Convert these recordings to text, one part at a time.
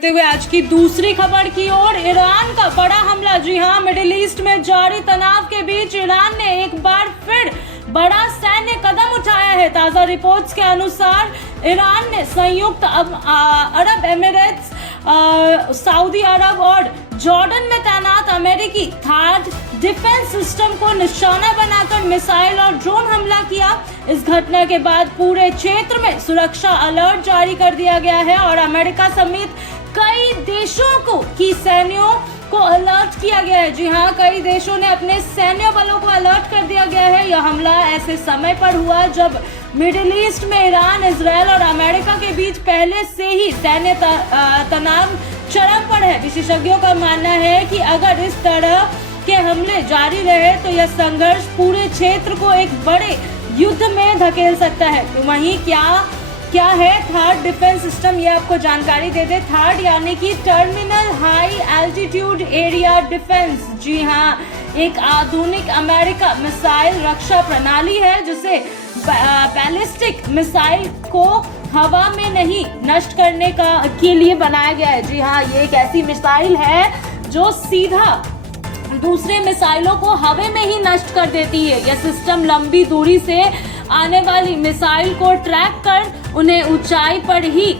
बढ़ते हुए आज की दूसरी खबर की ओर। ईरान का बड़ा हमला। जी हां, मिडिल ईस्ट में जारी तनाव के बीच ईरान ने एक बार फिर बड़ा सैन्य कदम उठाया है। ताजा रिपोर्ट्स के अनुसार ईरान ने संयुक्त अरब एमिरेट्स, सऊदी अरब और जॉर्डन में तैनात अमेरिकी थाड डिफेंस सिस्टम को निशाना बनाकर मिसाइल और ड्रोन हमला किया। इस घटना के बाद पूरे क्षेत्र में सुरक्षा अलर्ट जारी कर दिया गया है और अमेरिका समेत कई देशों की सैन्यों को अलर्ट किया गया है। जी हां, कई देशों ने अपने सैन्य बलों को अलर्ट कर दिया गया है। यह हमला ऐसे समय पर हुआ जब मिडिल ईस्ट में ईरान, इजरायल और अमेरिका के बीच पहले से ही सैन्य तनाव चरम पर है। विशेषज्ञों का मानना है कि अगर इस तरह के हमले जारी रहे तो यह संघर्ष पूरे क्षेत्र को एक बड़े युद्ध में धकेल सकता है। तो वहीं क्या है थाड डिफेंस सिस्टम, ये आपको जानकारी दे दे। थाड यानी कि terminal high altitude area defence. जी हाँ, एक आधुनिक अमेरिका मिसाइल रक्षा प्रणाली है जिसे बैलिस्टिक मिसाइल को हवा में नहीं नष्ट करने के लिए बनाया गया है। जी हाँ, ये एक ऐसी मिसाइल है जो सीधा दूसरे मिसाइलों को हवा में ही नष्ट कर देती है। यह सिस्टम लंबी दूरी से आने वाली मिसाइल को ट्रैक कर उन्हें ऊंचाई पर ही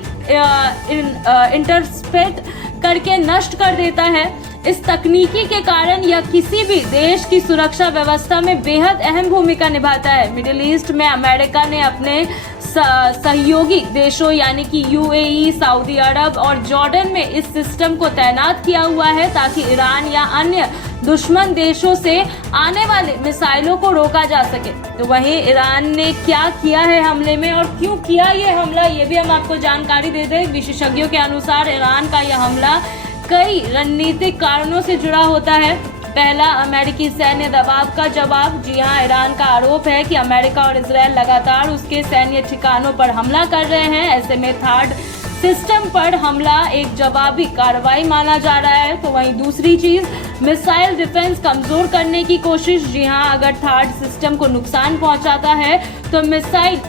इंटरसेप्ट करके नष्ट कर देता है। इस तकनीकी के कारण यह किसी भी देश की सुरक्षा व्यवस्था में बेहद अहम भूमिका निभाता है। मिडिल ईस्ट में अमेरिका ने अपने सहयोगी देशों यानी कि यूएई, सऊदी अरब और जॉर्डन में इस सिस्टम को तैनात किया हुआ है ताकि ईरान या अन्य दुश्मन देशों से आने वाले मिसाइलों को रोका जा सके। तो वहीं ईरान ने क्या किया है हमले में और क्यों किया ये हमला, ये भी हम आपको जानकारी दे दें। विशेषज्ञों के अनुसार ईरान का यह हमला कई रणनीतिक कारणों से जुड़ा होता है। पहला, अमेरिकी सैन्य दबाव का जवाब। जी हां, ईरान का आरोप है कि अमेरिका और इजरायल लगातार उसके सैन्य ठिकानों पर हमला कर रहे हैं। ऐसे में थाड सिस्टम पर हमला एक जवाबी कार्रवाई माना जा रहा है। तो वहीं दूसरी चीज, मिसाइल डिफेंस कमजोर करने की कोशिश। जी हां, अगर थाड सिस्टम को नुकसान पहुंचाता है तो मिसाइल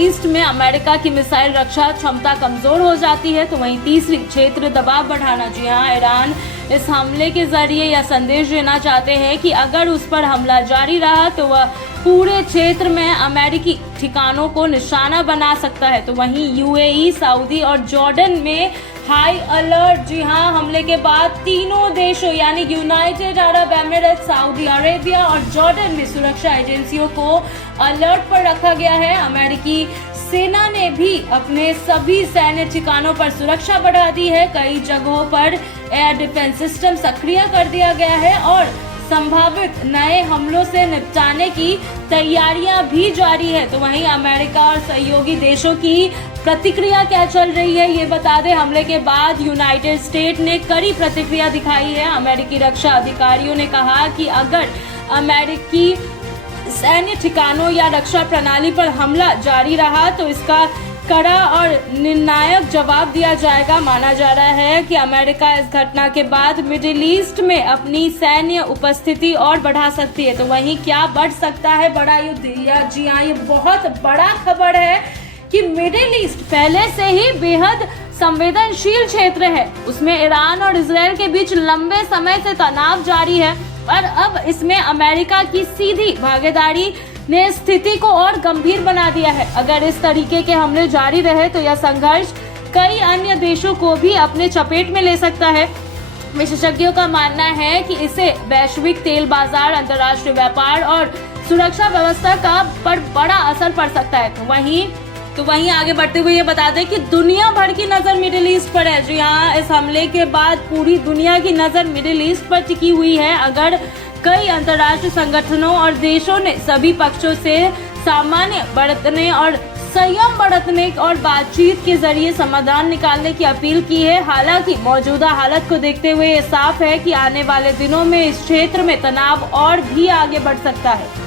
ईस्ट में अमेरिका की मिसाइल रक्षा क्षमता कमजोर हो जाती है। तो वहीं तीसरी, क्षेत्र दबाव बढ़ाना। जी हाँ, ईरान इस हमले के जरिए यह संदेश देना चाहते हैं कि अगर उस पर हमला जारी रहा तो वह पूरे क्षेत्र में अमेरिकी ठिकानों को निशाना बना सकता है। तो वहीं यूएई, सऊदी और जॉर्डन में हाई अलर्ट। जी हाँ, हमले के बाद तीनों देशों यानी United Arab Emirates, Saudi Arabia और जॉर्डन में सुरक्षा एजेंसियों को अलर्ट पर रखा गया है। अमेरिकी सेना ने भी अपने सभी सैन्य ठिकानों पर सुरक्षा बढ़ा दी है। कई जगहों पर एयर डिफेंस सिस्टम सक्रिय कर दिया गया है और संभावित नए हमलों से निपटाने की तैयारियां भी जारी है। तो वहीं अमेरिका और सहयोगी देशों की प्रतिक्रिया क्या चल रही है ये बता दें। हमले के बाद यूनाइटेड स्टेट ने कड़ी प्रतिक्रिया दिखाई है। अमेरिकी रक्षा अधिकारियों ने कहा कि अगर अमेरिकी सैन्य ठिकानों या रक्षा प्रणाली पर हमला जारी रहा तो इसका कड़ा और निर्णायक जवाब दिया जाएगा। माना जा रहा है कि अमेरिका इस घटना के बाद मिडिल ईस्ट में अपनी सैन्य उपस्थिति और बढ़ा सकती है। तो वहीं क्या बढ़ सकता है बड़ा युद्ध? या जी हाँ, ये बहुत बड़ा खबर है कि मिडिल ईस्ट पहले से ही बेहद संवेदनशील क्षेत्र है। उसमें ईरान और इजरायल के बीच लंबे समय से तनाव जारी है और अब इसमें अमेरिका की सीधी भागीदारी ने स्थिति को और गंभीर बना दिया है। अगर इस तरीके के हमले जारी रहे तो यह संघर्ष कई अन्य देशों को भी अपने चपेट में ले सकता है। विशेषज्ञों का मानना है कि इसे वैश्विक तेल बाजार, अंतर्राष्ट्रीय व्यापार और सुरक्षा व्यवस्था पर बड़ा असर पड़ सकता है। तो वहीं आगे बढ़ते हुए ये बता दें कि दुनिया भर की नजर मिडिल ईस्ट पर है। जी हाँ, इस हमले के बाद पूरी दुनिया की नजर मिडिल ईस्ट पर टिकी हुई है। अगर कई अंतर्राष्ट्रीय संगठनों और देशों ने सभी पक्षों से सामान्य बरतने और संयम बरतने और बातचीत के जरिए समाधान निकालने की अपील की है। हालांकि मौजूदा हालत को देखते हुए ये साफ है कि आने वाले दिनों में इस क्षेत्र में तनाव और भी आगे बढ़ सकता है।